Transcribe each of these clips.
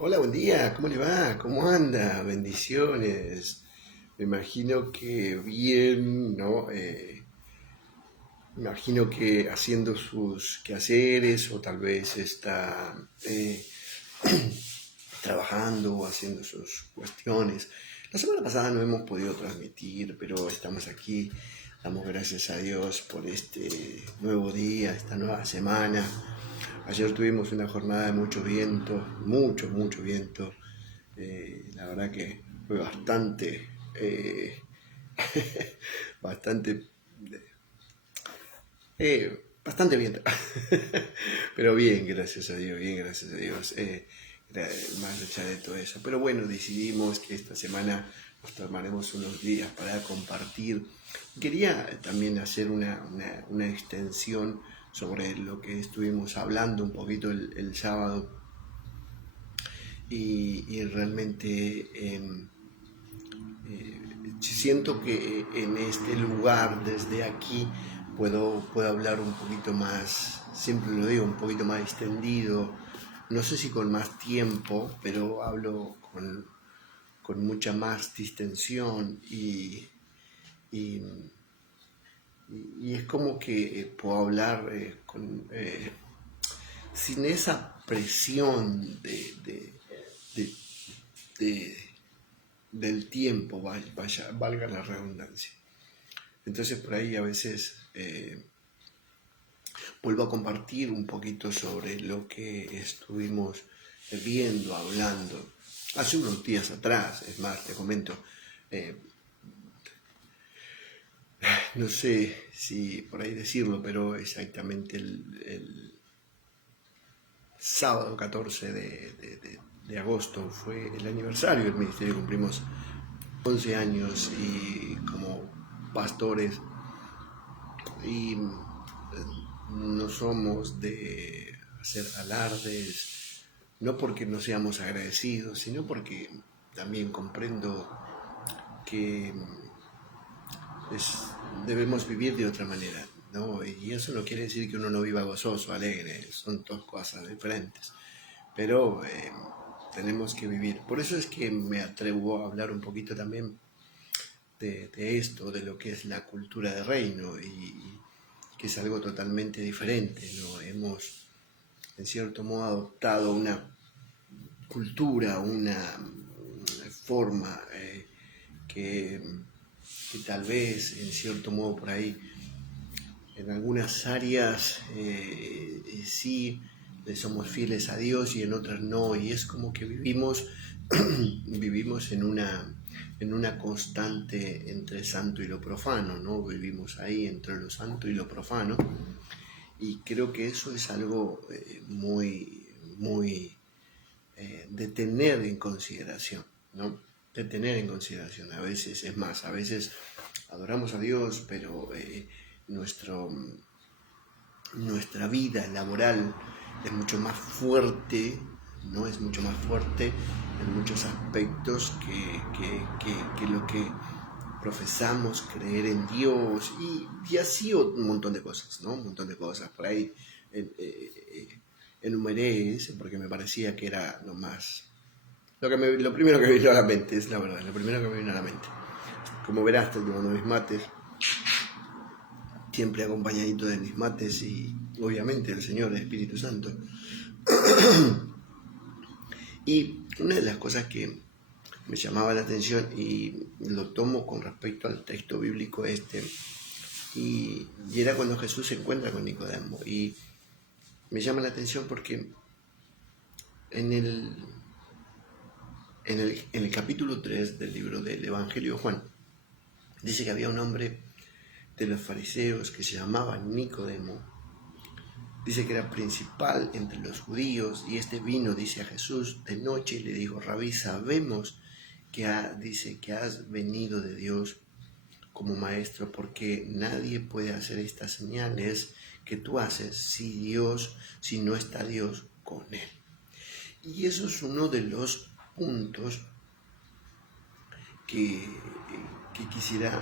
Hola, buen día, ¿cómo le va? ¿Cómo anda? Bendiciones. Me imagino que bien, ¿no? Me imagino que haciendo sus quehaceres o tal vez está trabajando o haciendo sus cuestiones. La semana pasada no hemos podido transmitir, pero estamos aquí. Damos gracias a Dios por este nuevo día, esta nueva semana. Ayer tuvimos una jornada de mucho viento, mucho viento. La verdad que fue bastante, bastante bien. Pero bien, gracias a Dios, bien, gracias a Dios. Más allá de todo eso. Pero bueno, decidimos que esta semana nos tomaremos unos días para compartir. Quería también hacer una extensión sobre lo que estuvimos hablando un poquito el sábado y realmente siento que en este lugar, desde aquí, puedo hablar un poquito más, siempre lo digo, un poquito más extendido, no sé si con más tiempo, pero hablo con mucha más distensión y, y es como que puedo hablar sin esa presión de, de, del tiempo, valga la redundancia. Entonces por ahí a veces vuelvo a compartir un poquito sobre lo que estuvimos viendo, hablando hace unos días atrás. Es más, te comento, eh, no sé si por ahí decirlo, pero exactamente el sábado 14 de agosto fue el aniversario del ministerio. Cumplimos 11 años y como pastores y no somos de hacer alardes, no porque no seamos agradecidos, sino porque también comprendo que debemos vivir de otra manera, ¿no? Y eso no quiere decir que uno no viva gozoso, alegre, son dos cosas diferentes, pero tenemos que vivir. Por eso es que me atrevo a hablar un poquito también de esto, de lo que es la cultura de reino y que es algo totalmente diferente, ¿no? Hemos, en cierto modo, adoptado una cultura, una forma que, que tal vez, en cierto modo, por ahí, en algunas áreas sí le somos fieles a Dios y en otras no, y es como que vivimos, vivimos en una constante entre santo y lo profano, ¿no? Vivimos ahí entre lo santo y lo profano, y creo que eso es algo muy de tener en consideración, ¿no? De tener en consideración. A veces, es más, a veces adoramos a Dios, pero nuestra vida laboral es mucho más fuerte, ¿no? Es mucho más fuerte en muchos aspectos que lo que profesamos creer en Dios y así un montón de cosas, ¿no? Un montón de cosas. Por ahí enumeré ese porque me parecía que era lo más... lo primero que me vino a la mente, es la verdad, lo primero que me vino a la mente. Como verás, estoy tomando mis mates, siempre acompañadito de mis mates y obviamente del Señor, el Espíritu Santo. Y una de las cosas que me llamaba la atención y lo tomo con respecto al texto bíblico y era cuando Jesús se encuentra con Nicodemo y me llama la atención porque en el capítulo 3 del libro del Evangelio de Juan dice que había un hombre de los fariseos que se llamaba Nicodemo. Dice que era principal entre los judíos y este vino, dice, a Jesús de noche y le dijo: Rabí, sabemos dice que has venido de Dios como maestro, porque nadie puede hacer estas señales que tú haces si no está Dios con él. Y eso es uno de los puntos que quisiera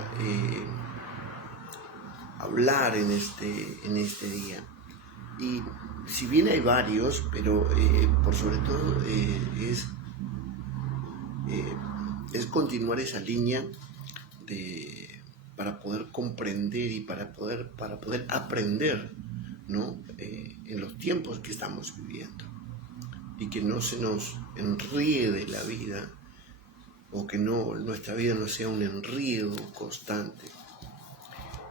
hablar en este día. Y si bien hay varios, pero por sobre todo es continuar esa línea para poder comprender y para poder aprender, ¿no? En los tiempos que estamos viviendo, y que no se nos enríe la vida, o que nuestra vida no sea un enredo constante.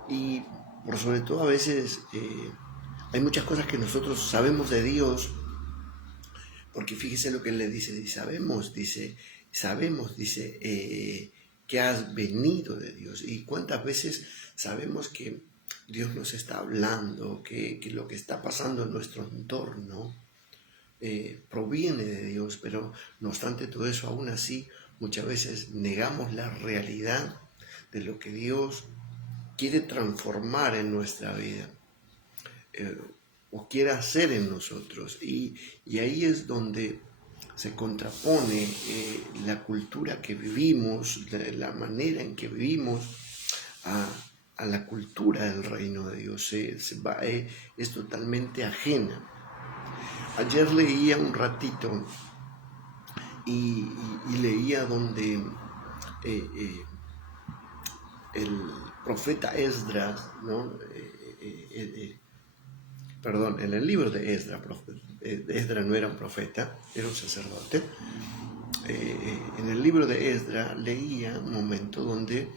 Y por sobre todo a veces hay muchas cosas que nosotros sabemos de Dios, porque fíjese lo que él le dice, sabemos, que has venido de Dios. Y cuántas veces sabemos que Dios nos está hablando, que lo que está pasando en nuestro entorno proviene de Dios, pero no obstante todo eso, aún así, muchas veces negamos la realidad de lo que Dios quiere transformar en nuestra vida, o quiere hacer en nosotros. Y ahí es donde se contrapone la cultura que vivimos, la manera en que vivimos, a la cultura del reino de Dios. Es totalmente ajena. Ayer leía un ratito y leía donde el profeta Esdras, ¿no? Perdón, en el libro de Esdras, Esdras no era un profeta, era un sacerdote. En el libro de Esdras leía un momento donde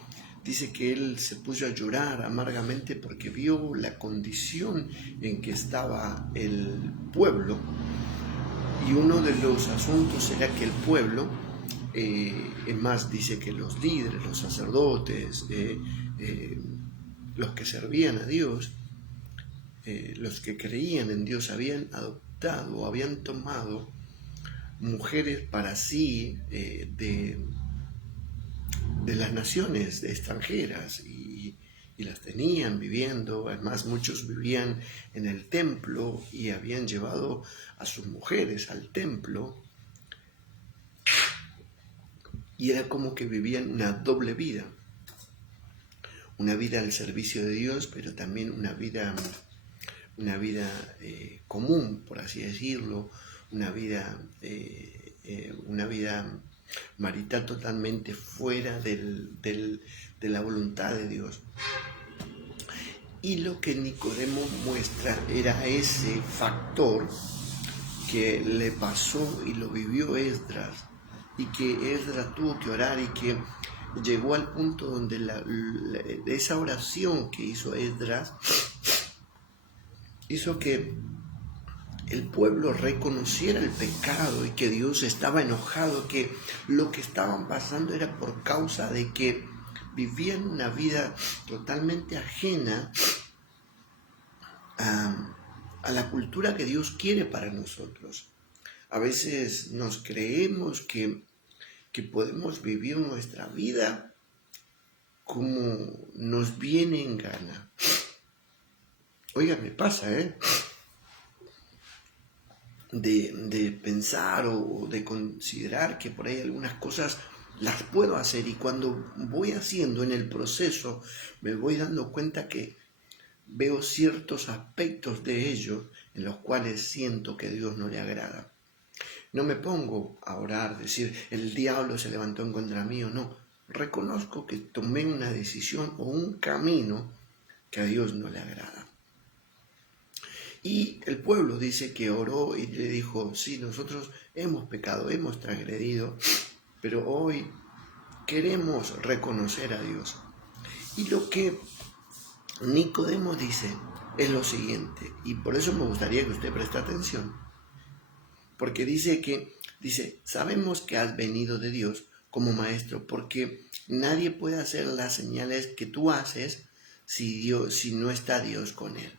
dice que él se puso a llorar amargamente porque vio la condición en que estaba el pueblo, y uno de los asuntos era que el pueblo, es más, dice que los líderes, los sacerdotes, los que servían a Dios, los que creían en Dios, habían adoptado o habían tomado mujeres para sí de las naciones extranjeras, y las tenían viviendo. Además, muchos vivían en el templo y habían llevado a sus mujeres al templo, y era como que vivían una doble vida, una vida al servicio de Dios, pero también una vida común, por así decirlo, una vida marital totalmente fuera de la voluntad de Dios. Y lo que Nicodemo muestra era ese factor que le pasó y lo vivió Esdras, y que Esdras tuvo que orar, y que llegó al punto donde esa oración que hizo Esdras hizo que el pueblo reconociera el pecado, y que Dios estaba enojado, que lo que estaban pasando era por causa de que vivían una vida totalmente ajena a la cultura que Dios quiere para nosotros. A veces nos creemos que podemos vivir nuestra vida como nos viene en gana. Oiga, me pasa, de pensar o de considerar que por ahí algunas cosas las puedo hacer, y cuando voy haciendo en el proceso me voy dando cuenta que veo ciertos aspectos de ellos en los cuales siento que Dios no le agrada. No me pongo a orar, decir, el diablo se levantó en contra mío, no. Reconozco que tomé una decisión o un camino que a Dios no le agrada. Y el pueblo dice que oró y le dijo, sí, nosotros hemos pecado, hemos transgredido, pero hoy queremos reconocer a Dios. Y lo que Nicodemo dice es lo siguiente, y por eso me gustaría que usted preste atención, porque dice, sabemos que has venido de Dios como maestro, porque nadie puede hacer las señales que tú haces si no está Dios con él.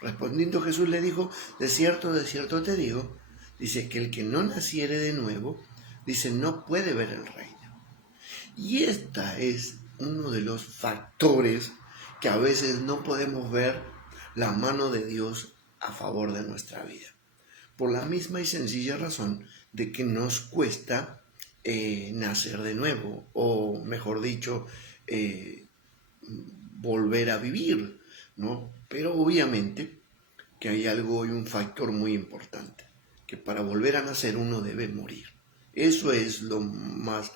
Respondiendo Jesús le dijo, de cierto te digo, dice, que el que no naciere de nuevo, dice, no puede ver el reino. Y esta es uno de los factores que a veces no podemos ver la mano de Dios a favor de nuestra vida, por la misma y sencilla razón de que nos cuesta nacer de nuevo, o mejor dicho, volver a vivir, ¿no? Pero obviamente que hay algo y un factor muy importante, que para volver a nacer uno debe morir. Eso es lo más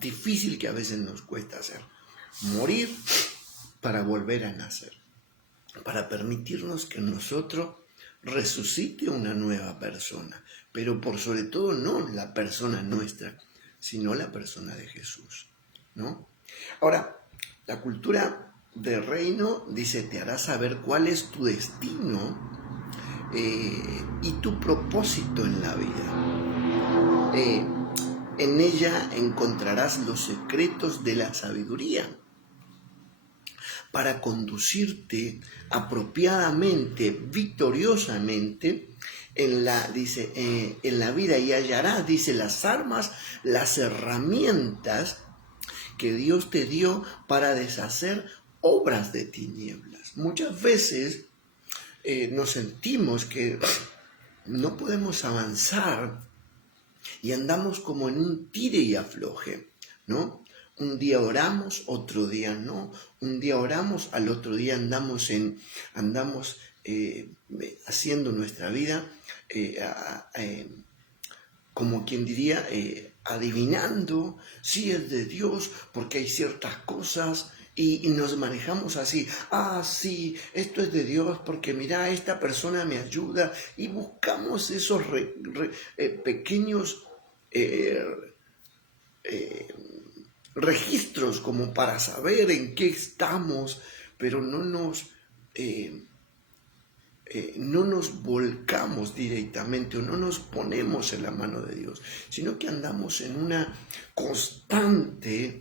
difícil que a veces nos cuesta hacer. Morir para volver a nacer, para permitirnos que en nosotros resucite una nueva persona, pero por sobre todo no la persona nuestra, sino la persona de Jesús, ¿no? Ahora, la cultura del reino dice, te hará saber cuál es tu destino y tu propósito en la vida. En ella encontrarás los secretos de la sabiduría para conducirte apropiadamente, victoriosamente en la vida, y hallarás, dice, las armas, las herramientas que Dios te dio para deshacer obras de tinieblas. Muchas veces nos sentimos que no podemos avanzar y andamos como en un tire y afloje, ¿no? Un día oramos, otro día no. Un día oramos, al otro día andamos haciendo nuestra vida como quien diría, adivinando si es de Dios, porque hay ciertas cosas y nos manejamos así. Ah, sí, esto es de Dios porque mira, esta persona me ayuda, y buscamos esos pequeños registros como para saber en qué estamos, pero no nos volcamos directamente o no nos ponemos en la mano de Dios, sino que andamos en una constante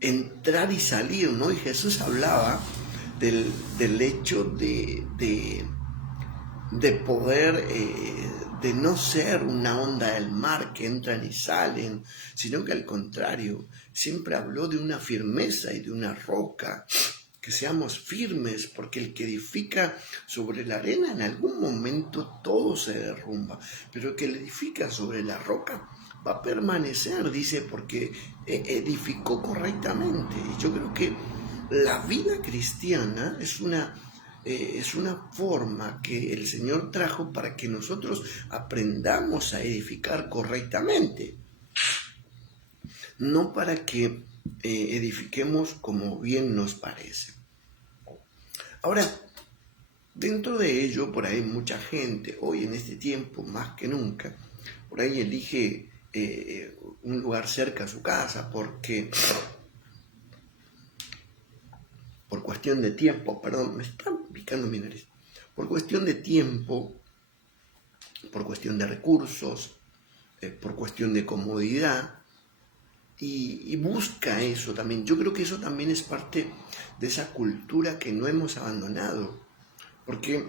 entrar y salir, ¿no? Y Jesús hablaba del hecho de poder, de no ser una onda del mar que entran y salen, sino que al contrario, siempre habló de una firmeza y de una roca, que seamos firmes, porque el que edifica sobre la arena en algún momento todo se derrumba, pero el que edifica sobre la roca va a permanecer, dice, porque edificó correctamente. Y yo creo que la vida cristiana es una forma que el Señor trajo para que nosotros aprendamos a edificar correctamente, no para que edifiquemos como bien nos parece. Ahora, dentro de ello, por ahí mucha gente, hoy en este tiempo más que nunca, por ahí elige un lugar cerca a su casa porque por cuestión de tiempo, perdón, me está picando mi nariz, por cuestión de tiempo, por cuestión de recursos, por cuestión de comodidad, y busca eso también. Yo creo que eso también es parte de esa cultura que no hemos abandonado, porque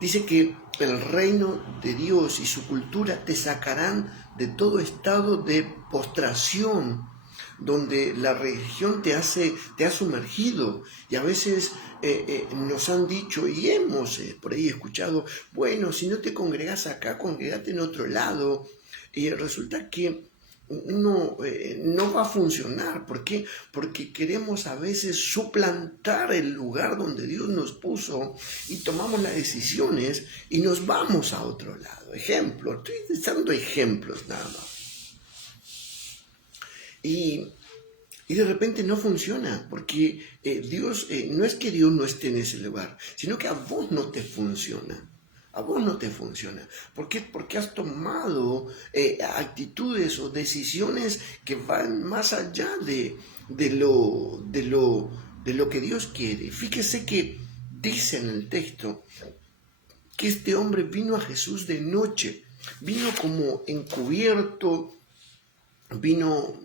dice que el reino de Dios y su cultura te sacarán de todo estado de postración, donde la religión te ha sumergido, y a veces nos han dicho y hemos por ahí escuchado, bueno, si no te congregas acá, congregate en otro lado, y resulta que no va a funcionar. ¿Por qué? Porque queremos a veces suplantar el lugar donde Dios nos puso y tomamos las decisiones y nos vamos a otro lado. Ejemplo, estoy dando ejemplos nada más. Y de repente no funciona, porque Dios, no es que Dios no esté en ese lugar, sino que a vos no te funciona. A vos no te funciona. ¿Por qué? Porque has tomado actitudes o decisiones que van más allá de lo que Dios quiere. Fíjese que dice en el texto que este hombre vino a Jesús de noche, vino como encubierto, vino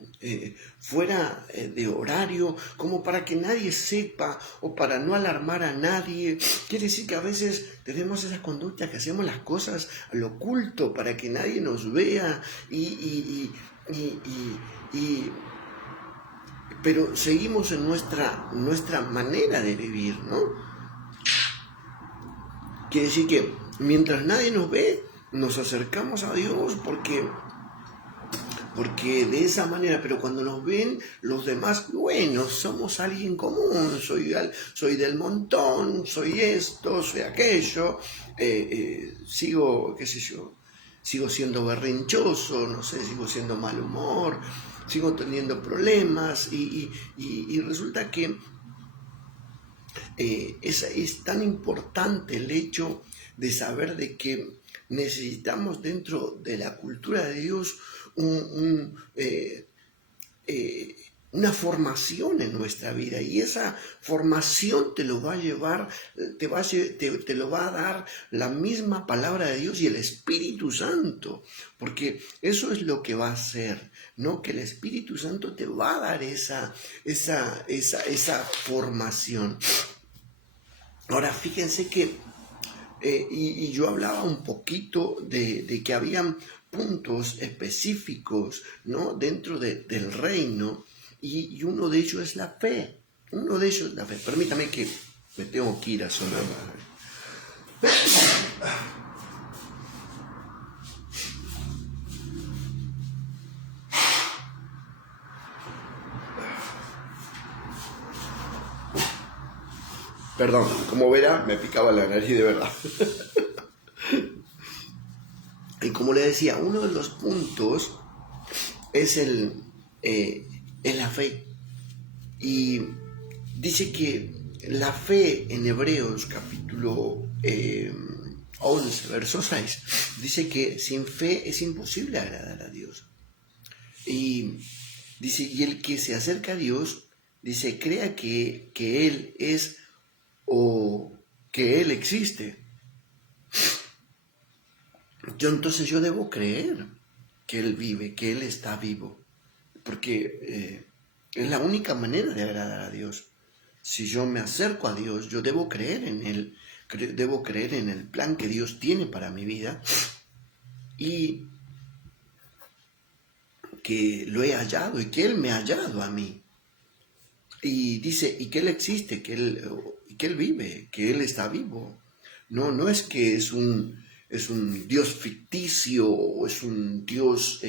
fuera de horario, como para que nadie sepa o para no alarmar a nadie. Quiere decir que a veces tenemos esa conducta, que hacemos las cosas al oculto para que nadie nos vea, pero seguimos en nuestra manera de vivir, ¿no? Quiere decir que mientras nadie nos ve, nos acercamos a Dios porque porque de esa manera, pero cuando nos ven los demás, bueno, somos alguien común, soy del montón, soy esto, soy aquello, sigo, qué sé yo, sigo siendo berrinchoso, no sé, sigo siendo mal humor, sigo teniendo problemas y resulta que es tan importante el hecho de saber de que necesitamos dentro de la cultura de Dios una formación en nuestra vida, y esa formación te lo va a llevar, te lo va a dar la misma palabra de Dios y el Espíritu Santo, porque eso es lo que va a hacer, ¿no? Que el Espíritu Santo te va a dar esa formación. Ahora, fíjense que, y yo hablaba un poquito de que habían puntos específicos, ¿no? Dentro del reino, y uno de ellos es la fe. Uno de ellos es la fe. Permítame que me tengo que ir a sonar. Perdón, como verá, me picaba la nariz de verdad. Y como le decía, uno de los puntos es la fe. Y dice que la fe en Hebreos capítulo 11, verso 6, dice que sin fe es imposible agradar a Dios. Y dice, y el que se acerca a Dios, dice, crea que Él es o que Él existe. Entonces yo debo creer que Él vive, que Él está vivo, porque es la única manera de agradar a Dios. Si yo me acerco a Dios, yo debo creer en Él, debo creer en el plan que Dios tiene para mi vida y que lo he hallado y que Él me ha hallado a mí. Y dice, y que Él existe, que Él vive, que Él está vivo. No es que es un Dios ficticio o es un Dios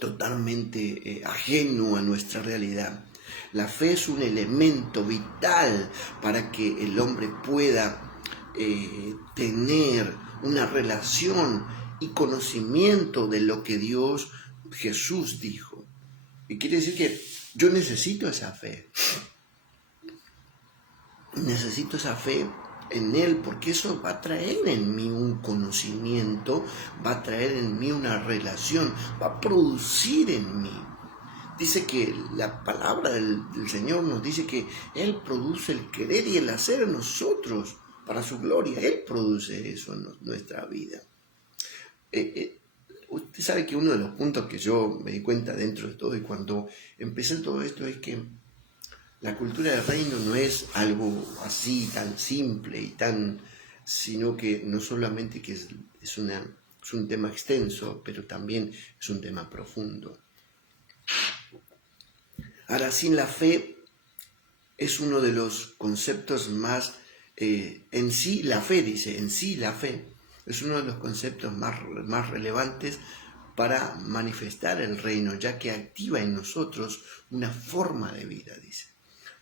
totalmente ajeno a nuestra realidad. La fe es un elemento vital para que el hombre pueda tener una relación y conocimiento de lo que Jesús dijo. Y quiere decir que yo necesito esa fe. Necesito esa fe en Él, porque eso va a traer en mí un conocimiento, va a traer en mí una relación, va a producir en mí. Dice que la palabra del Señor nos dice que Él produce el querer y el hacer en nosotros para su gloria. Él produce eso en nuestra vida. Usted sabe que uno de los puntos que yo me di cuenta dentro de todo y cuando empecé todo esto es que la cultura del reino no es algo así tan simple y sino que no solamente que es un tema extenso, pero también es un tema profundo. Ahora, sin la fe es uno de los conceptos más, en sí la fe es uno de los conceptos más relevantes para manifestar el reino, ya que activa en nosotros una forma de vida, dice.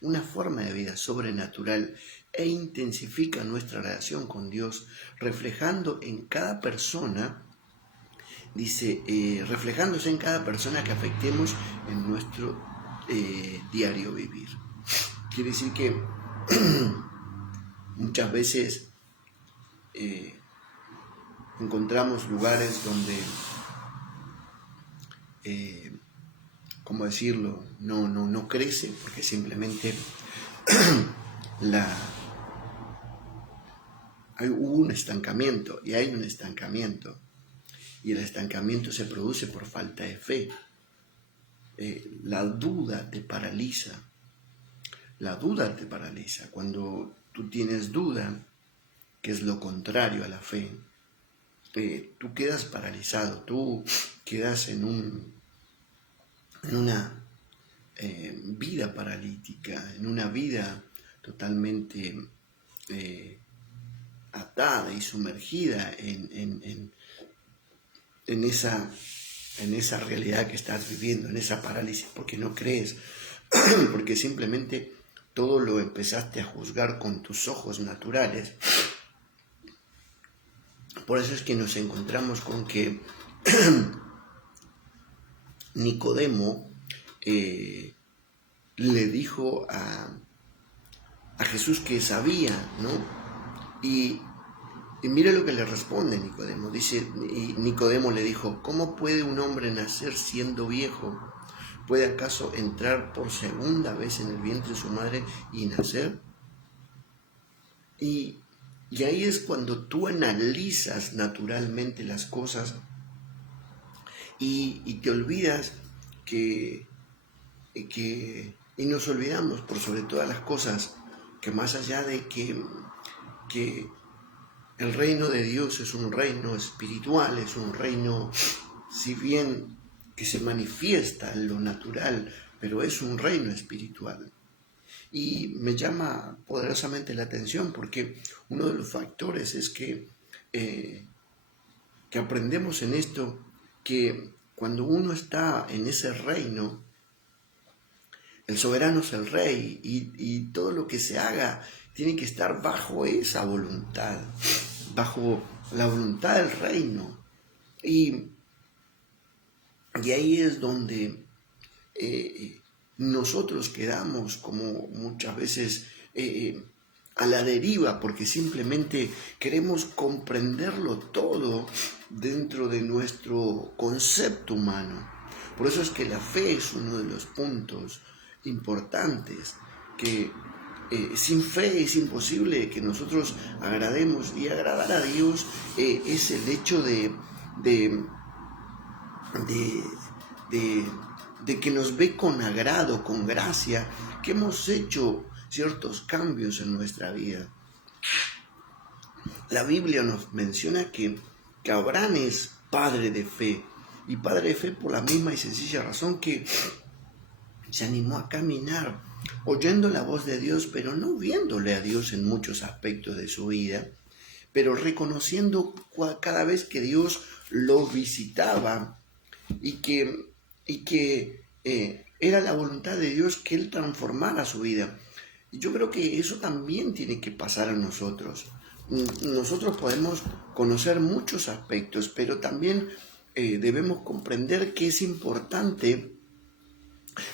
Una forma de vida sobrenatural e intensifica nuestra relación con Dios, reflejándose en cada persona que afectemos en nuestro diario vivir. Quiere decir que muchas veces encontramos lugares donde, ¿cómo decirlo? No crece porque simplemente hubo un estancamiento y hay un estancamiento. Y el estancamiento se produce por falta de fe. La duda te paraliza. La duda te paraliza. Cuando tú tienes duda, que es lo contrario a la fe, tú quedas paralizado, tú quedas en una vida paralítica, en una vida totalmente atada y sumergida en esa realidad que estás viviendo, en esa parálisis, porque no crees, porque simplemente todo lo empezaste a juzgar con tus ojos naturales. Por eso es que nos encontramos con que Nicodemo le dijo a Jesús que sabía, ¿no? Y mira lo que le responde Nicodemo. Dice, y Nicodemo le dijo, ¿cómo puede un hombre nacer siendo viejo? ¿Puede acaso entrar por segunda vez en el vientre de su madre y nacer? Y ahí es cuando tú analizas naturalmente las cosas y te olvidas y nos olvidamos por sobre todas las cosas que más allá de que el reino de Dios es un reino espiritual, es un reino, si bien que se manifiesta en lo natural, pero es un reino espiritual. Y me llama poderosamente la atención porque uno de los factores es que aprendemos en esto que cuando uno está en ese reino, el soberano es el rey y todo lo que se haga tiene que estar bajo esa voluntad, bajo la voluntad del reino. Y ahí es donde nosotros quedamos como muchas veces a la deriva porque simplemente queremos comprenderlo todo dentro de nuestro concepto humano. Por eso es que la fe es uno de los puntos importantes que sin fe es imposible que nosotros agrademos, y agradar a Dios es el hecho de que nos ve con agrado, con gracia, que hemos hecho ciertos cambios en nuestra vida. La Biblia nos menciona que Abraham es padre de fe, y padre de fe por la misma y sencilla razón que se animó a caminar oyendo la voz de Dios, pero no viéndole a Dios en muchos aspectos de su vida, pero reconociendo cada vez que Dios lo visitaba y que era la voluntad de Dios que Él transformara su vida. Y yo creo que eso también tiene que pasar a nosotros. Nosotros podemos conocer muchos aspectos, pero también debemos comprender que es importante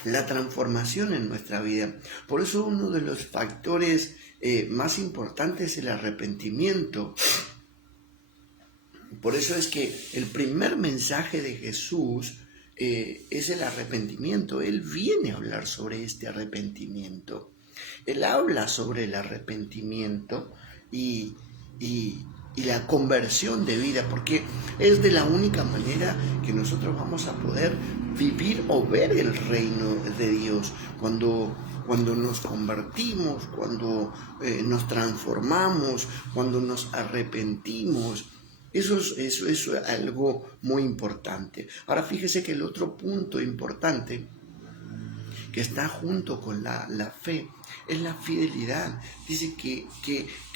la transformación en nuestra vida. Por eso uno de los factores más importantes es el arrepentimiento. Por eso es que el primer mensaje de Jesús es el arrepentimiento. Él viene a hablar sobre este arrepentimiento. Él habla sobre el arrepentimiento y la conversión de vida, porque es de la única manera que nosotros vamos a poder vivir o ver el reino de Dios. Cuando nos convertimos, cuando nos transformamos, cuando nos arrepentimos. Eso es algo muy importante. Ahora fíjese que el otro punto importante que está junto con la fe es la fidelidad. Dice que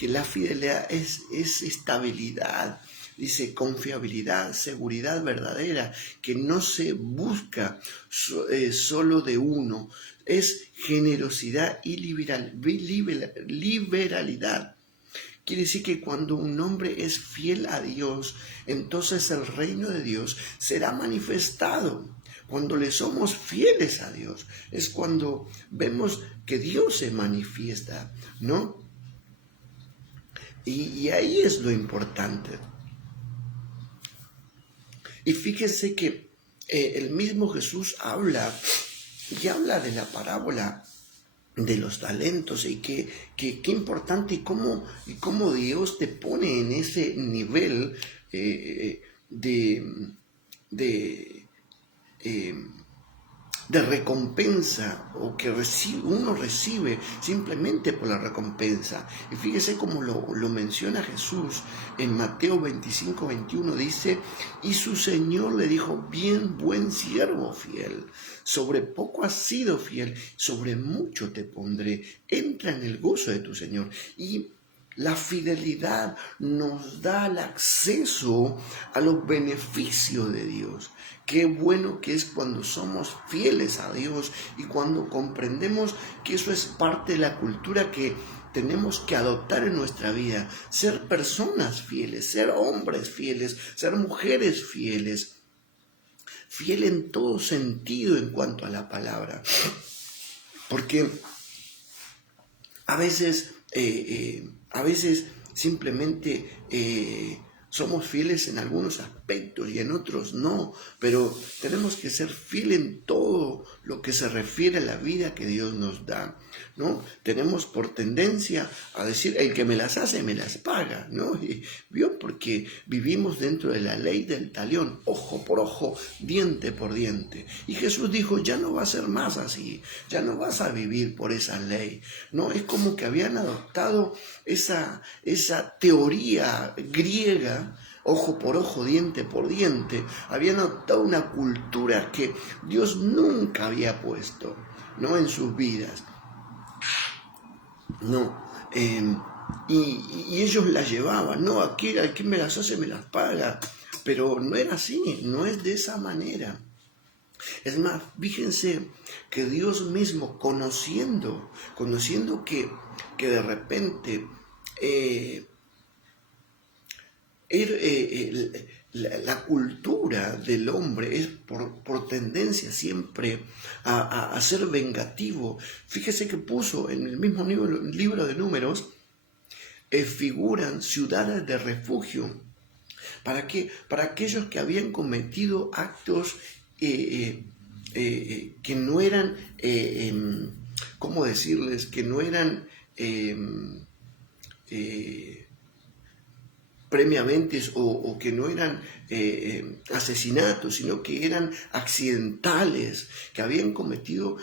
la fidelidad es estabilidad, dice confiabilidad, seguridad verdadera, que no se busca solo de uno, es generosidad y liberalidad. Quiere decir que cuando un hombre es fiel a Dios, entonces el reino de Dios será manifestado. Cuando le somos fieles a Dios, es cuando vemos que Dios se manifiesta, ¿no? Y ahí es lo importante. Y fíjense que el mismo Jesús habla de la parábola de los talentos y qué importante y cómo Dios te pone en ese nivel de recompensa, o que uno recibe simplemente por la recompensa. Y fíjese cómo lo menciona Jesús en Mateo 25:21, dice: y su Señor le dijo: bien, buen siervo fiel, sobre poco has sido fiel, sobre mucho te pondré, entra en el gozo de tu Señor. Y La fidelidad nos da el acceso a los beneficios de Dios. Qué bueno que es cuando somos fieles a Dios y cuando comprendemos que eso es parte de la cultura que tenemos que adoptar en nuestra vida. Ser personas fieles, ser hombres fieles, ser mujeres fieles. Fiel en todo sentido en cuanto a la palabra. Porque a veces simplemente somos fieles en algunos aspectos y en otros no, pero tenemos que ser fieles en todo lo que se refiere a la vida que Dios nos da, ¿no? Tenemos por tendencia a decir, el que me las hace, me las paga, ¿no? ¿Vio? Porque vivimos dentro de la ley del talión, ojo por ojo, diente por diente. Y Jesús dijo, ya no va a ser más así, ya no vas a vivir por esa ley, ¿no? Es como que habían adoptado esa teoría griega, ojo por ojo, diente por diente, habían adoptado una cultura que Dios nunca había puesto, ¿no? En sus vidas, ¿no? Y ellos la llevaban, ¿no? Aquí me las hace, me las paga, pero no era así, no es de esa manera. Es más, fíjense que Dios mismo, conociendo que de repente la cultura del hombre es por tendencia siempre a ser vengativo. Fíjese que puso en el mismo libro de Números, figuran ciudades de refugio. ¿Para qué? Para aquellos que habían cometido actos que no eran, ¿cómo decirles? Que no eran previamente o que no eran asesinatos, sino que eran accidentales, que habían cometido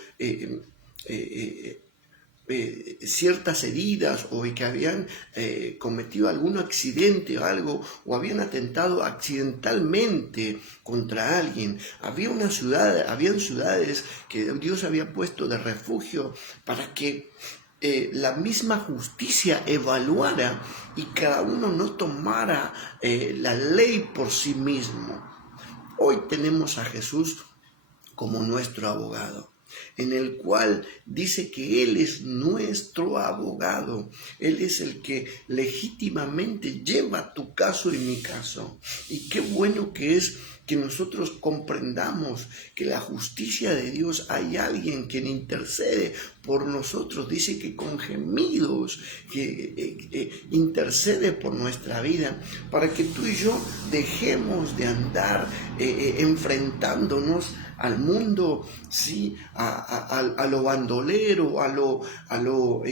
ciertas heridas o que habían cometido algún accidente o algo, o habían atentado accidentalmente contra alguien. Habían ciudades que Dios había puesto de refugio para que la misma justicia evaluara y cada uno no tomara la ley por sí mismo. Hoy tenemos a Jesús como nuestro abogado, en el cual dice que Él es nuestro abogado. Él es el que legítimamente lleva tu caso y mi caso. Y qué bueno que es que nosotros comprendamos que la justicia de Dios, hay alguien quien intercede por nosotros. Dice que con gemidos que intercede por nuestra vida, para que tú y yo dejemos de andar enfrentándonos al mundo, sí, a lo bandolero, a lo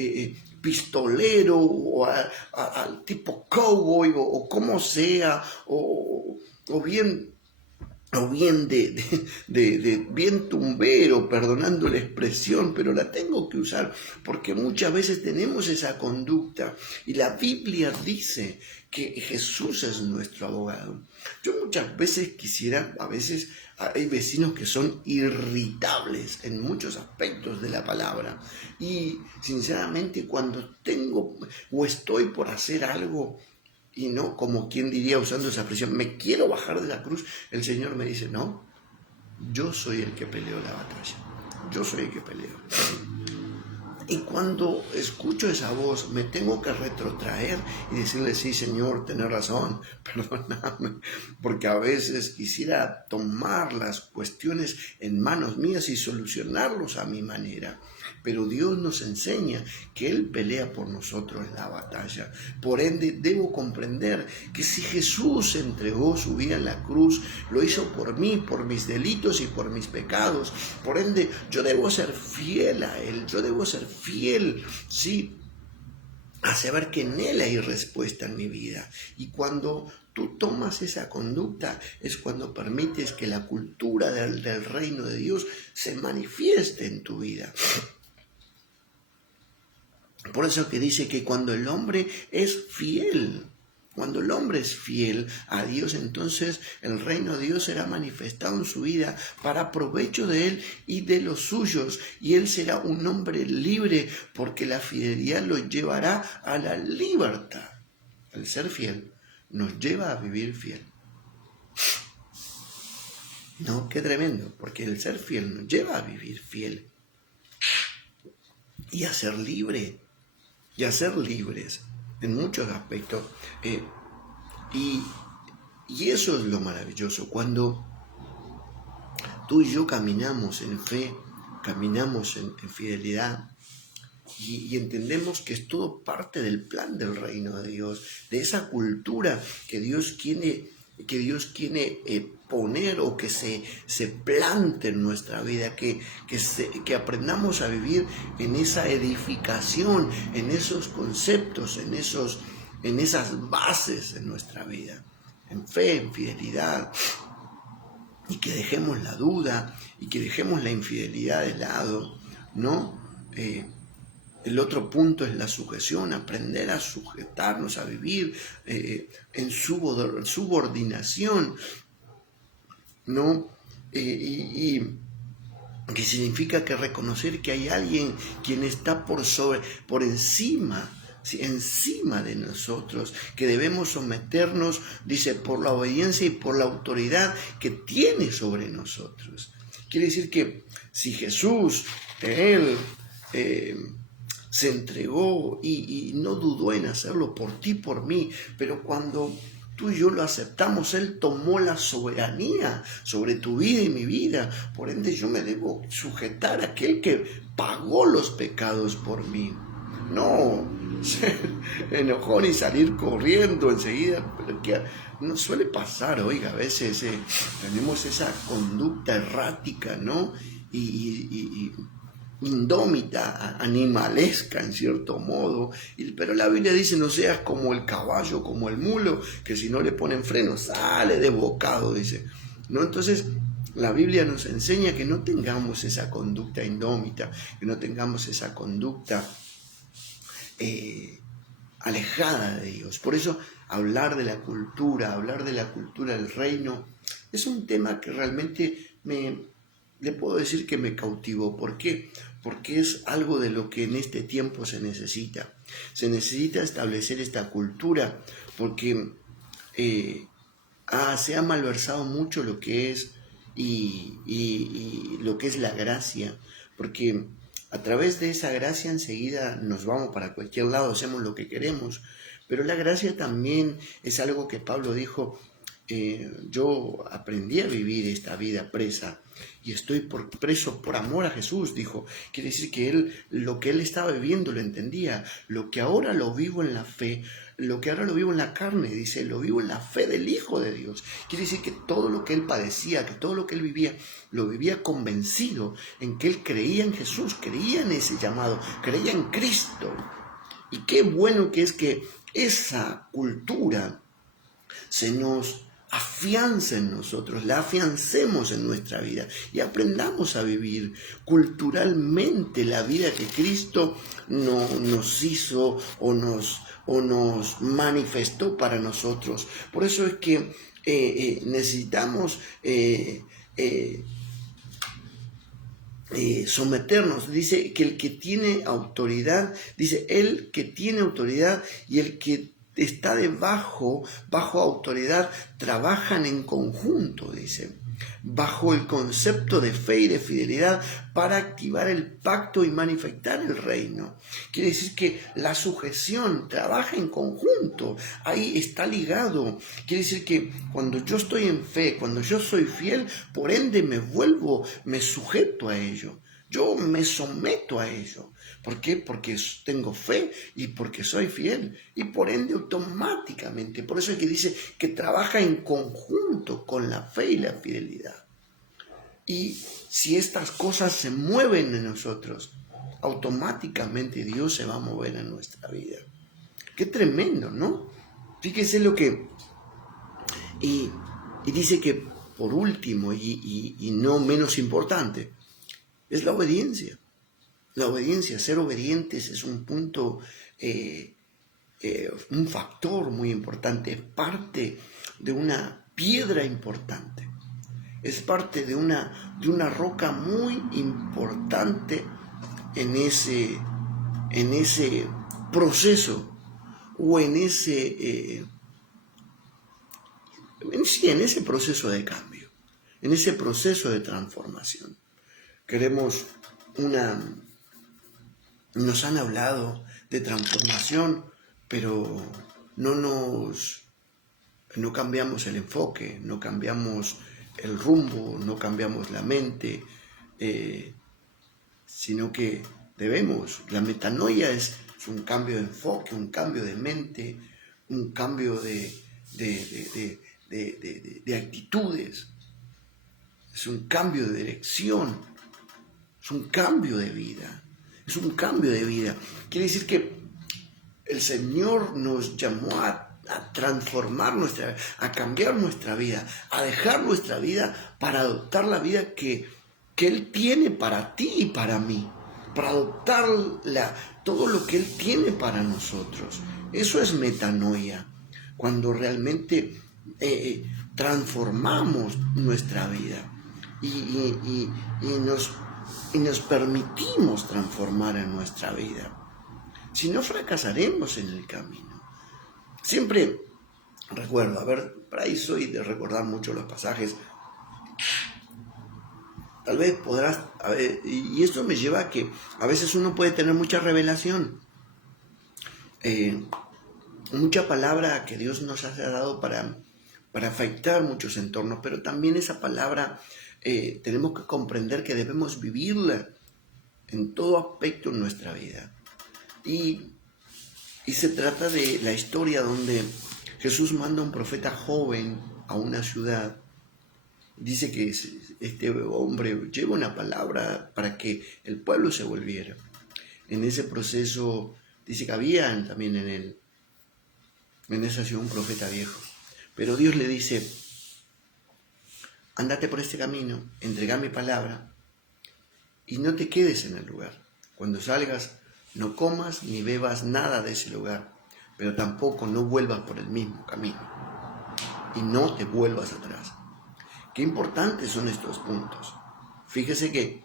pistolero, o al tipo cowboy, o como sea, o bien bien tumbero, perdonando la expresión, pero la tengo que usar porque muchas veces tenemos esa conducta y la Biblia dice que Jesús es nuestro abogado. Yo muchas veces quisiera, a veces hay vecinos que son irritables en muchos aspectos de la palabra y sinceramente cuando tengo o estoy por hacer algo, y no como quien diría usando esa expresión, me quiero bajar de la cruz, el Señor me dice, no, yo soy el que peleo la batalla, yo soy el que peleo. Y cuando escucho esa voz, me tengo que retrotraer y decirle, sí, Señor, tenés razón, perdóname, porque a veces quisiera tomar las cuestiones en manos mías y solucionarlos a mi manera. Pero Dios nos enseña que Él pelea por nosotros en la batalla. Por ende, debo comprender que si Jesús entregó su vida en la cruz, lo hizo por mí, por mis delitos y por mis pecados. Por ende, yo debo ser fiel a Él, yo debo ser fiel, sí, a saber que en Él hay respuesta en mi vida. Y cuando tú tomas esa conducta, es cuando permites que la cultura del reino de Dios se manifieste en tu vida. Por eso que dice que cuando el hombre es fiel, Cuando el hombre es fiel a Dios, entonces el reino de Dios será manifestado en su vida para provecho de él y de los suyos. Y él será un hombre libre porque la fidelidad lo llevará a la libertad. El ser fiel nos lleva a vivir fiel. No, qué tremendo, porque el ser fiel nos lleva a vivir fiel y a ser libre, y a ser libres en muchos aspectos. Y eso es lo maravilloso, cuando tú y yo caminamos en fe, caminamos en tirar, y entendemos que es todo parte del plan del reino de Dios, de esa cultura que Dios quiere poner o que se plante en nuestra vida, que aprendamos a vivir en esa edificación, en esos conceptos, en esas bases en nuestra vida, en fe, en fidelidad, y que dejemos la duda y que dejemos la infidelidad de lado, ¿no? El otro punto es la sujeción, aprender a sujetarnos, a vivir en subordinación, ¿no? Y que significa que reconocer que hay alguien quien está por encima, ¿sí?, encima de nosotros, que debemos someternos, dice, por la obediencia y por la autoridad que tiene sobre nosotros. Quiere decir que si Jesús, Él, se entregó y no dudó en hacerlo por ti, por mí, pero cuando tú y yo lo aceptamos, Él tomó la soberanía sobre tu vida y mi vida. Por ende, yo me debo sujetar a aquel que pagó los pecados por mí. No ser enojón y salir corriendo enseguida, porque no suele pasar, oiga, a veces tenemos esa conducta errática, ¿no? Y indómita, animalesca en cierto modo, pero la Biblia dice: no seas como el caballo, como el mulo, que si no le ponen freno sale desbocado, dice, ¿no? Entonces la Biblia nos enseña que no tengamos esa conducta indómita, que no tengamos esa conducta alejada de Dios. Por eso hablar de la cultura del reino, es un tema que realmente le puedo decir que me cautivó. ¿Por qué? Porque es algo de lo que en este tiempo se necesita. Se necesita establecer esta cultura, porque se ha malversado mucho lo que es y lo que es la gracia, porque a través de esa gracia enseguida nos vamos para cualquier lado, hacemos lo que queremos. Pero la gracia también es algo que Pablo dijo: yo aprendí a vivir esta vida presa y estoy preso por amor a Jesús, dijo. Quiere decir que lo que él estaba viviendo lo entendía. Lo que ahora lo vivo en la fe, lo que ahora lo vivo en la carne, dice, lo vivo en la fe del Hijo de Dios. Quiere decir que todo lo que él padecía, que todo lo que él vivía, lo vivía convencido en que él creía en Jesús, creía en ese llamado, creía en Cristo. Y qué bueno que es que esa cultura se nos afianza en nosotros, la afiancemos en nuestra vida y aprendamos a vivir culturalmente la vida que Cristo nos hizo o nos manifestó para nosotros. Por eso es que necesitamos someternos. Dice que el que tiene autoridad, dice, el que tiene autoridad y el que está bajo autoridad, trabajan en conjunto, dice, bajo el concepto de fe y de fidelidad para activar el pacto y manifestar el reino. Quiere decir que la sujeción trabaja en conjunto, ahí está ligado. Quiere decir que cuando yo estoy en fe, cuando yo soy fiel, por ende me sujeto a ello. Yo me someto a ello. ¿Por qué? Porque tengo fe y porque soy fiel. Y por ende automáticamente. Por eso es que dice que trabaja en conjunto con la fe y la fidelidad. Y si estas cosas se mueven en nosotros, automáticamente Dios se va a mover en nuestra vida. Qué tremendo, ¿no? Fíjese lo que... Y dice que por último y no menos importante, es la obediencia. La obediencia, ser obedientes es un punto un factor muy importante, es parte de una piedra importante, es parte de una roca muy importante en ese proceso o en ese proceso de cambio, en ese proceso de transformación. Nos han hablado de transformación, pero no cambiamos el enfoque, no cambiamos el rumbo, no cambiamos la mente, sino que la metanoia es un cambio de enfoque, un cambio de mente, un cambio de actitudes, es un cambio de dirección, es un cambio de vida, Quiere decir que el Señor nos llamó a transformar a cambiar nuestra vida, a dejar nuestra vida para adoptar la vida que Él tiene para ti y para mí, para adoptar todo lo que Él tiene para nosotros. Eso es metanoia, cuando realmente transformamos nuestra vida y nos permitimos transformar en nuestra vida. Si no, fracasaremos en el camino. Siempre recuerdo, por ahí soy de recordar mucho los pasajes. Tal vez podrás, y esto me lleva a que a veces uno puede tener mucha revelación, mucha palabra que Dios nos ha dado para afectar muchos entornos, pero también esa palabra tenemos que comprender que debemos vivirla en todo aspecto en nuestra vida. Y se trata de la historia donde Jesús manda a un profeta joven a una ciudad. Dice que este hombre lleva una palabra para que el pueblo se volviera. En ese proceso dice que había también en esa ciudad un profeta viejo. Pero Dios le dice: ándate por este camino, entrega mi palabra y no te quedes en el lugar. Cuando salgas, no comas ni bebas nada de ese lugar, pero tampoco no vuelvas por el mismo camino y no te vuelvas atrás. Qué importantes son estos puntos. Fíjese que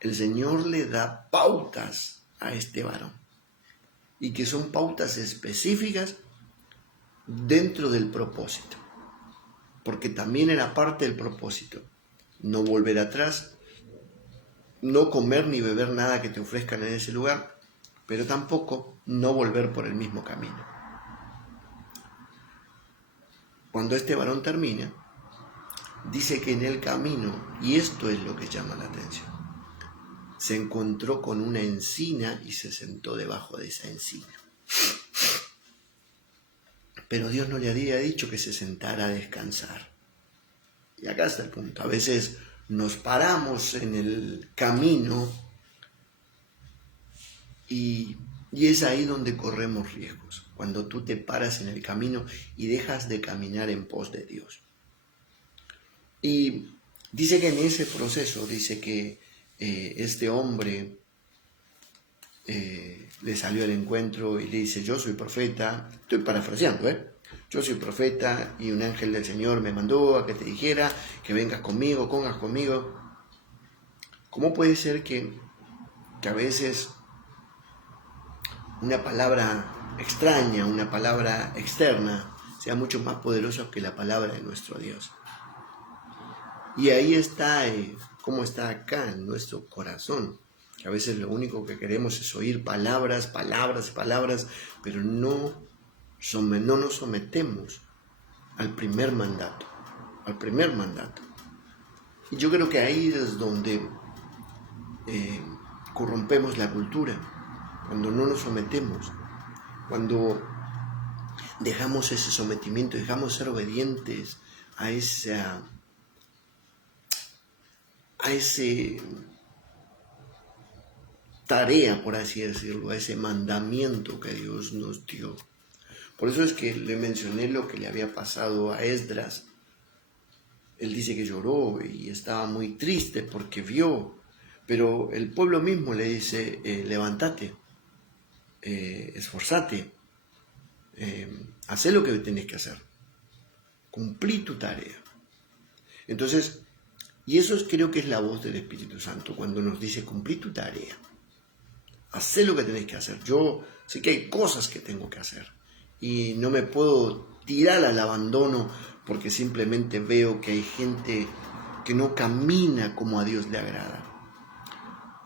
el Señor le da pautas a este varón y que son pautas específicas dentro del propósito, porque también era parte del propósito: no volver atrás, no comer ni beber nada que te ofrezcan en ese lugar, pero tampoco no volver por el mismo camino. Cuando este varón termina, dice que en el camino, y esto es lo que llama la atención, se encontró con una encina y se sentó debajo de esa encina. Pero Dios no le había dicho que se sentara a descansar. Y acá está el punto. A veces nos paramos en el camino y es ahí donde corremos riesgos. Cuando tú te paras en el camino y dejas de caminar en pos de Dios. Y dice que en ese proceso, dice que este hombre le salió al encuentro y le dice: yo soy profeta. Estoy parafraseando, yo soy profeta y un ángel del Señor me mandó a que te dijera que vengas conmigo, congas conmigo. ¿Cómo puede ser que a veces una palabra extraña, una palabra externa, sea mucho más poderosa que la palabra de nuestro Dios? Y ahí está, cómo está acá en nuestro corazón, que a veces lo único que queremos es oír palabras, pero no nos sometemos al primer mandato. Y yo creo que ahí es donde corrompemos la cultura, cuando no nos sometemos, cuando dejamos ese sometimiento, dejamos ser obedientes a esa tarea, por así decirlo, a ese mandamiento que Dios nos dio. Por eso es que le mencioné lo que le había pasado a Esdras. Él dice que lloró y estaba muy triste porque vio, pero el pueblo mismo le dice: levántate, esforzate, hacé lo que tenés que hacer, cumplí tu tarea. Entonces, y eso creo que es la voz del Espíritu Santo, cuando nos dice, cumplí tu tarea, hacé lo que tenés que hacer. Yo sé que hay cosas que tengo que hacer y no me puedo tirar al abandono porque simplemente veo que hay gente que no camina como a Dios le agrada.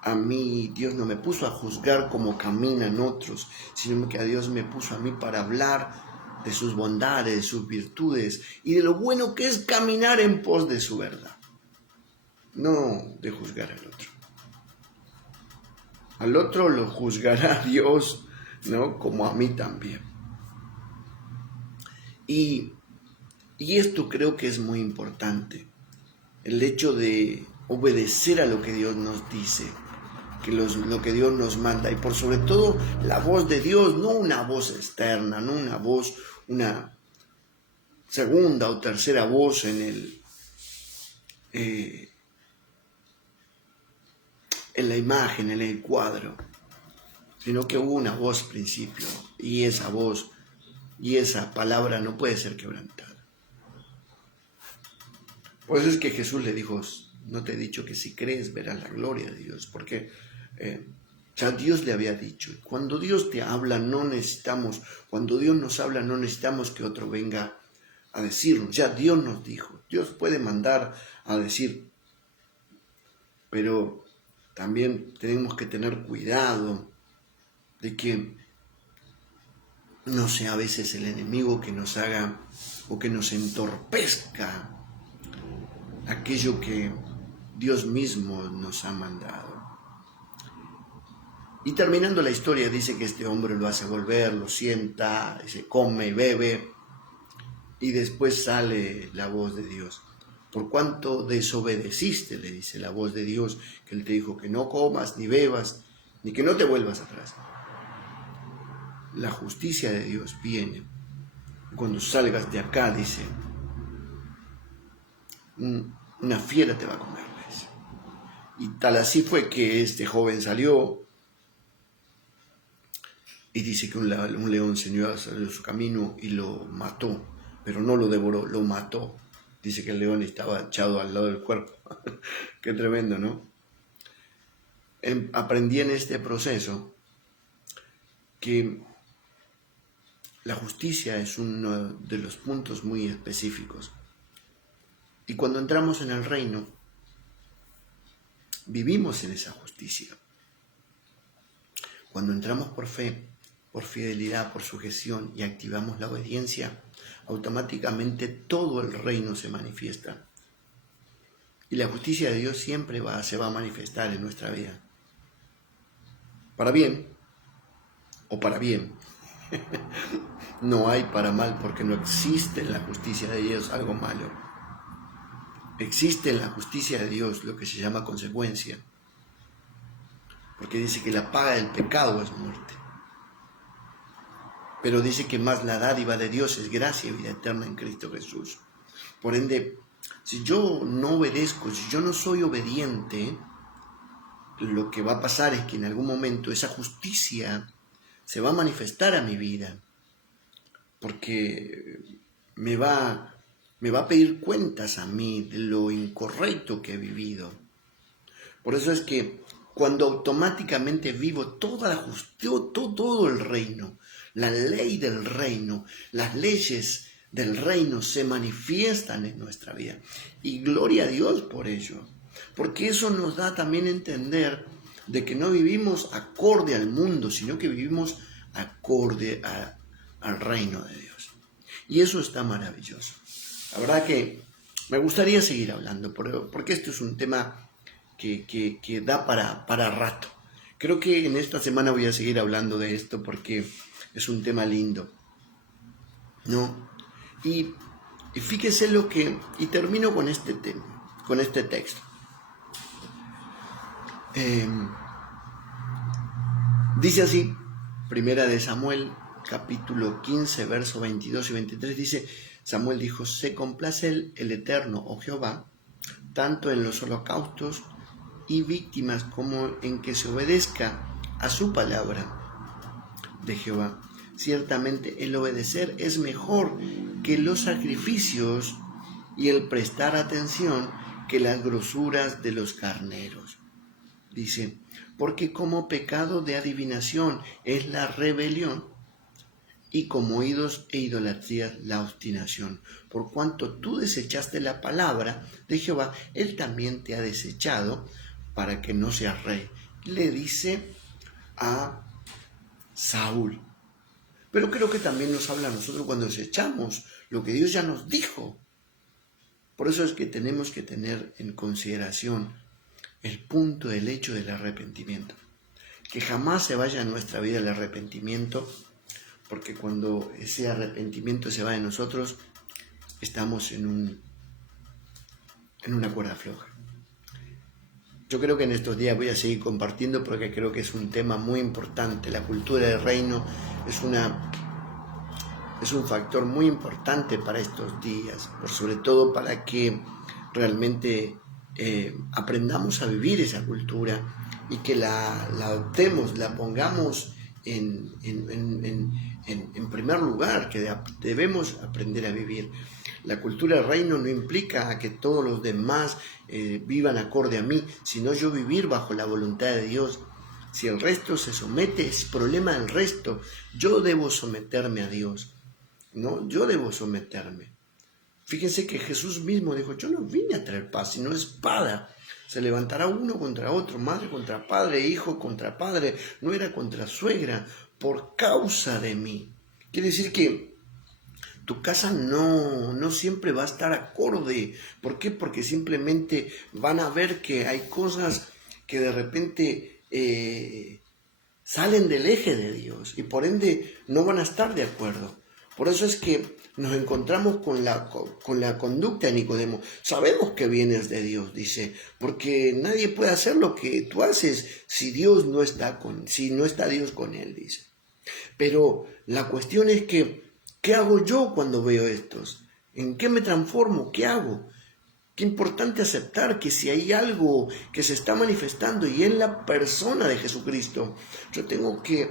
A mí Dios no me puso a juzgar como caminan otros, sino que a Dios me puso a mí para hablar de sus bondades, de sus virtudes y de lo bueno que es caminar en pos de su verdad. No de juzgar al otro. Al otro lo juzgará Dios, ¿no? Como a mí también. Y esto creo que es muy importante. El hecho de obedecer a lo que Dios nos dice, lo que Dios nos manda, y por sobre todo la voz de Dios, no una voz externa, no una voz, una segunda o tercera voz en la imagen, en el cuadro, sino que hubo una voz al principio, y esa voz y esa palabra no puede ser quebrantada. Por eso es que Jesús le dijo, no te he dicho que si crees verás la gloria de Dios, porque ya Dios le había dicho. Cuando Dios te habla, cuando Dios nos habla, no necesitamos que otro venga a decirnos. Ya Dios nos dijo. Dios puede mandar a decir, pero también tenemos que tener cuidado de que no sea a veces el enemigo que nos haga o que nos entorpezca aquello que Dios mismo nos ha mandado. Y terminando la historia dice que este hombre lo hace volver, lo sienta, se come y bebe, y después sale la voz de Dios. Por cuanto desobedeciste, le dice la voz de Dios, que Él te dijo que no comas, ni bebas, ni que no te vuelvas atrás. La justicia de Dios viene. Cuando salgas de acá, dice, una fiera te va a comer. Y tal así fue que este joven salió, y dice que un león salió a su camino y lo mató, pero no lo devoró, lo mató. Dice que el león estaba echado al lado del cuerpo. Qué tremendo, ¿no? Aprendí en este proceso que la justicia es uno de los puntos muy específicos. Y cuando entramos en el reino, vivimos en esa justicia. Cuando entramos por fe, por fidelidad, por sujeción y activamos la obediencia, automáticamente todo el reino se manifiesta. Y la justicia de Dios siempre se va a manifestar en nuestra vida. Para bien o para bien. No hay para mal, porque no existe en la justicia de Dios algo malo. Existe en la justicia de Dios lo que se llama consecuencia. Porque dice que la paga del pecado es muerte. Pero dice que más la dádiva de Dios es gracia y vida eterna en Cristo Jesús. Por ende, si yo no obedezco, si yo no soy obediente, lo que va a pasar es que en algún momento esa justicia se va a manifestar a mi vida. Porque me va a pedir cuentas a mí de lo incorrecto que he vivido. Por eso es que cuando automáticamente vivo toda la justicia, todo el reino, la ley del reino, las leyes del reino se manifiestan en nuestra vida. Y gloria a Dios por ello. Porque eso nos da también a entender de que no vivimos acorde al mundo, sino que vivimos acorde al reino de Dios. Y eso está maravilloso. La verdad que me gustaría seguir hablando, porque esto es un tema que da para rato. Creo que en esta semana voy a seguir hablando de esto porque es un tema lindo, ¿no? Y fíjese y termino con este tema, con este texto. Dice así, Primera de Samuel, capítulo 15, verso 22 y 23, dice, Samuel dijo, se complace el Eterno, oh Jehová, tanto en los holocaustos y víctimas como en que se obedezca a su palabra de Jehová. Ciertamente el obedecer es mejor que los sacrificios y el prestar atención que las grosuras de los carneros. Dice, porque como pecado de adivinación es la rebelión, y como ídolos e idolatría la obstinación. Por cuanto tú desechaste la palabra de Jehová, él también te ha desechado para que no seas rey. Le dice a Saúl. Pero creo que también nos habla a nosotros cuando desechamos lo que Dios ya nos dijo. Por eso es que tenemos que tener en consideración el punto del hecho del arrepentimiento. Que jamás se vaya a nuestra vida el arrepentimiento, porque cuando ese arrepentimiento se va de nosotros, estamos en una cuerda floja. Yo creo que en estos días voy a seguir compartiendo porque creo que es un tema muy importante. La cultura del reino es un factor muy importante para estos días, sobre todo para que realmente aprendamos a vivir esa cultura y que la adoptemos, la pongamos en primer lugar, que debemos aprender a vivir. La cultura del reino no implica que todos los demás vivan acorde a mí, sino yo vivir bajo la voluntad de Dios. Si el resto se somete, es problema del resto. Yo debo someterme a Dios, ¿no? Yo debo someterme. Fíjense que Jesús mismo dijo, yo no vine a traer paz, sino espada. Se levantará uno contra otro, madre contra padre, hijo contra padre, nuera contra suegra, por causa de mí. Quiere decir que tu casa no siempre va a estar acorde. ¿Por qué? Porque simplemente van a ver que hay cosas que de repente salen del eje de Dios y por ende no van a estar de acuerdo. Por eso es que nos encontramos con la conducta de Nicodemo. Sabemos que vienes de Dios, dice, porque nadie puede hacer lo que tú haces si no está Dios con él, dice. Pero la cuestión es que, ¿qué hago yo cuando veo estos? ¿En qué me transformo? ¿Qué hago? Qué importante aceptar que si hay algo que se está manifestando y es la persona de Jesucristo, yo tengo que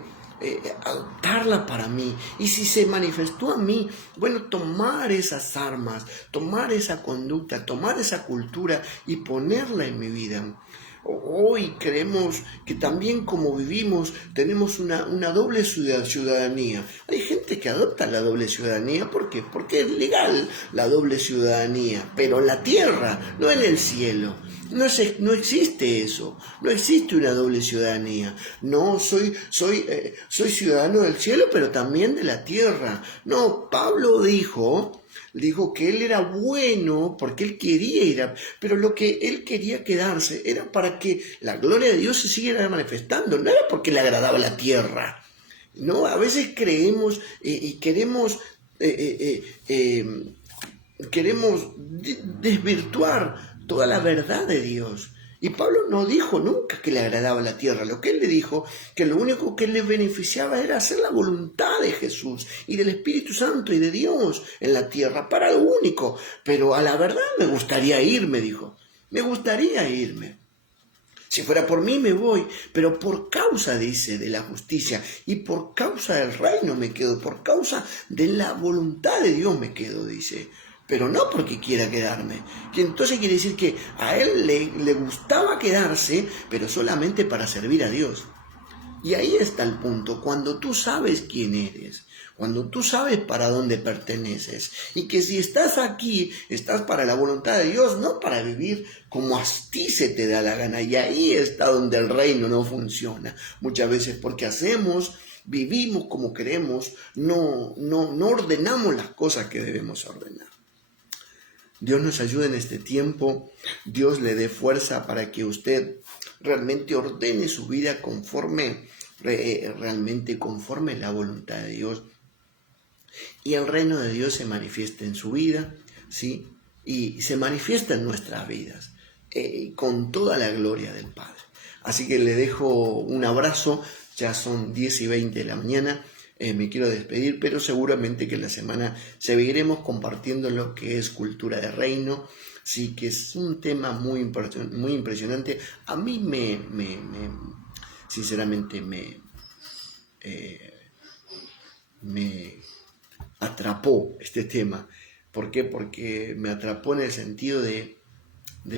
adoptarla para mí. Y si se manifestó a mí, bueno, tomar esas armas, tomar esa conducta, tomar esa cultura y ponerla en mi vida. Hoy creemos que también como vivimos tenemos una doble ciudadanía. Hay gente que adopta la doble ciudadanía. ¿Por qué? Porque es legal la doble ciudadanía, pero en la tierra, no en el cielo. No existe eso, no existe una doble ciudadanía. No, soy ciudadano del cielo, pero también de la tierra. No, Pablo dijo que él era bueno porque él quería ir pero lo que él quería quedarse era para que la gloria de Dios se siguiera manifestando, no era porque le agradaba la tierra. No, a veces creemos y queremos desvirtuar toda la verdad de Dios. Y Pablo no dijo nunca que le agradaba la tierra. Lo que él le dijo, que lo único que le beneficiaba era hacer la voluntad de Jesús y del Espíritu Santo y de Dios en la tierra, para lo único. Pero a la verdad me gustaría irme, dijo. Me gustaría irme. Si fuera por mí me voy, pero por causa, dice, de la justicia y por causa del reino me quedo, por causa de la voluntad de Dios me quedo, dice. Pero no porque quiera quedarme. Que entonces quiere decir que a él le gustaba quedarse, pero solamente para servir a Dios. Y ahí está el punto, cuando tú sabes quién eres, cuando tú sabes para dónde perteneces, y que si estás aquí, estás para la voluntad de Dios, no para vivir como a ti se te da la gana. Y ahí está donde el reino no funciona. Muchas veces porque vivimos como queremos, no ordenamos las cosas que debemos ordenar. Dios nos ayude en este tiempo, Dios le dé fuerza para que usted realmente ordene su vida realmente conforme la voluntad de Dios. Y el reino de Dios se manifiesta en su vida, ¿sí? Y se manifiesta en nuestras vidas, con toda la gloria del Padre. Así que le dejo un abrazo, ya son 10:20 de la mañana. Me quiero despedir, pero seguramente que en la semana seguiremos compartiendo lo que es cultura de reino, sí, que es un tema muy impresionante. A mí sinceramente me atrapó este tema. ¿Por qué? Porque me atrapó en el sentido de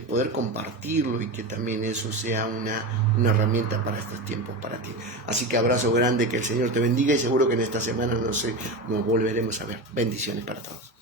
poder compartirlo y que también eso sea una herramienta para estos tiempos para ti. Así que abrazo grande, que el Señor te bendiga y seguro que en esta semana nos volveremos a ver. Bendiciones para todos.